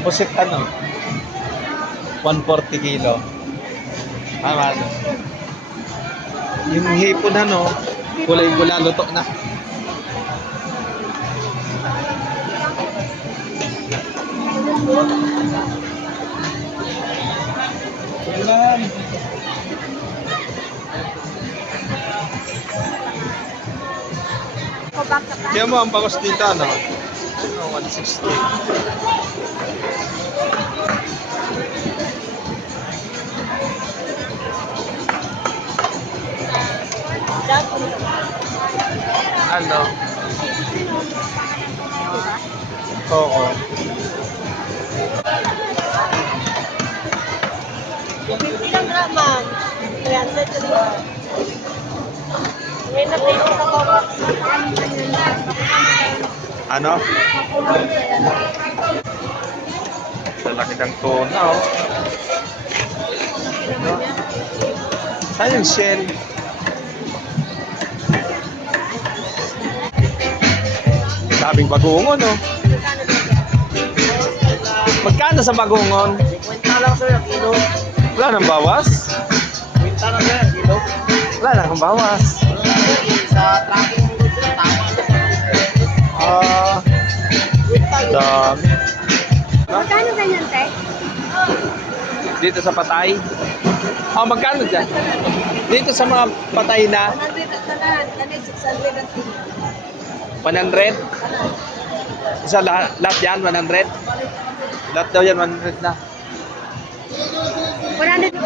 Pusit ano? 140 kilo. Tama. Yung hipon ano, kulay pula, luto na. Ulan. Kaya mo ang bakos dito ano? 160. Ano? Oo. Ilang graman? 300 diba? Ngayon na tayo sa cover. Ano? Lalaki ng tuna, oh. Ano? Saan yung shell? Sabing bagungon, oh. Magkano sa bagungon? 50 lang sir, kilo. Wala nang bawas? 50 lang sir, kilo. Wala nang bawas. Sa tracking mo sir, tama na sa Ah, dami. Magkano ganyan, te? Dito sa patay. Oh, magkano dyan? Dito sa mga patay na 100 at talahan, kanil 600 at kilo. 100. Isa lahat yan, 100. Lahat daw yan, 100 na. 100.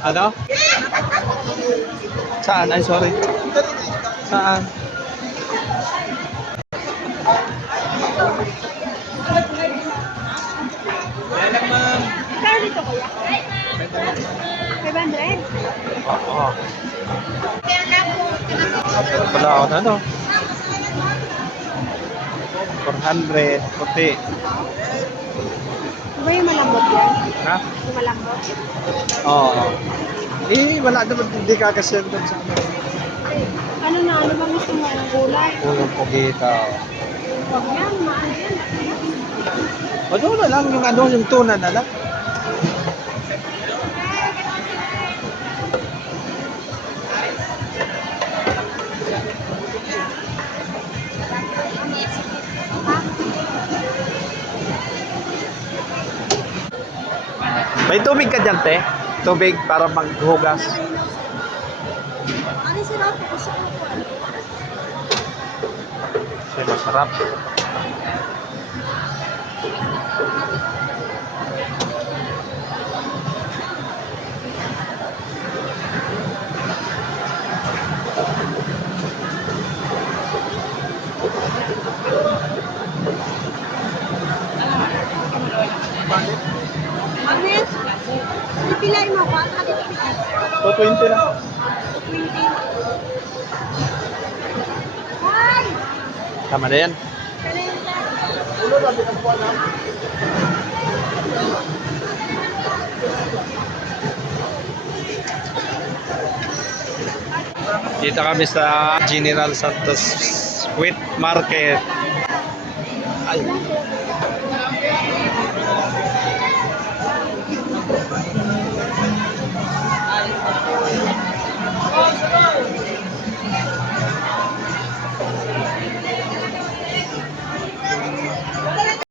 Ano? Saan? Ay, sorry. Saan? Kailan, ma'am? Magkano dito kuya? 500? Oo. Wala ako na, ano? 400. Puti. Diba yung malambot yan? Ha? Yung malambot? Oo. Eh, wala naman. Hindi kakasyan doon sa ano. Ano na, ano bang gusto mo? Gulay? Pulong pugita. Huwag yan, maano yan. Ano na lang yung ano, yung tuna na lang. May tubig ka dyan, te? Tubig para maghugas. Ano si Rapo? Gusto ko po. Kasi masarap. Agnes, ipilay mo ko. 220 na. 20. Hi! Tama na yan. Ulo na, binagpuan na. Dito kami sa General Santos Wheat Market. Ay.